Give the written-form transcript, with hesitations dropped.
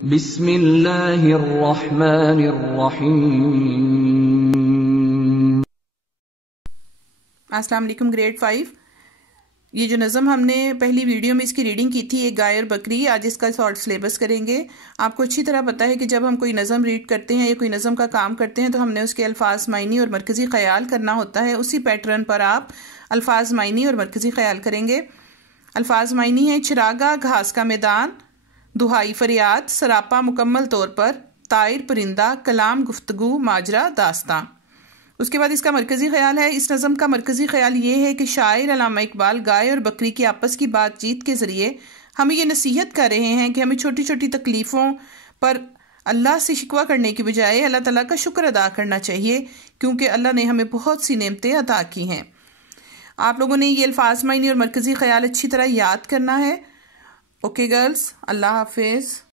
बिस्मिल्लाहिर्रहमानिर्रहीम। अस्सलाम वालेकुम ग्रेड 5। ये जो नज़म हमने पहली वीडियो में इसकी रीडिंग की थी, एक गाय और बकरी, आज इसका शॉर्ट सिलेबस करेंगे। आपको अच्छी तरह पता है कि जब हम कोई नज़म रीड करते हैं या कोई नज़म का काम करते हैं तो हमने उसके अल्फाज मायनी और मरकज़ी ख्याल करना होता है। उसी पैटर्न पर आप अल्फाज मायनी और मरकज़ी ख्याल करेंगे। अल्फाज मायनी है: चिरागा घास का मैदान, दुहाई फरियाद, सरापा मुकम्मल तौर पर, तायर परिंदा, कलाम गुफ्तगू, माजरा दास्तां। उसके बाद इसका मरकज़ी ख्याल है। इस नज़म का मरकज़ी ख्याल ये है कि शायर अल्लामा इकबाल गाय और बकरी की आपस की बातचीत के ज़रिए हमें ये नसीहत कर रहे हैं कि हमें छोटी छोटी तकलीफ़ों पर अल्लाह से शिकवा करने की बजाय अल्लाह ताला का शुक्र अदा करना चाहिए, क्योंकि अल्लाह ने हमें बहुत सी नेमतें अता की हैं। आप लोगों ने ये अल्फाज मायनी और मरकज़ी ख्याल अच्छी तरह याद करना है। ओके गर्ल्स, अल्लाह हाफिज़।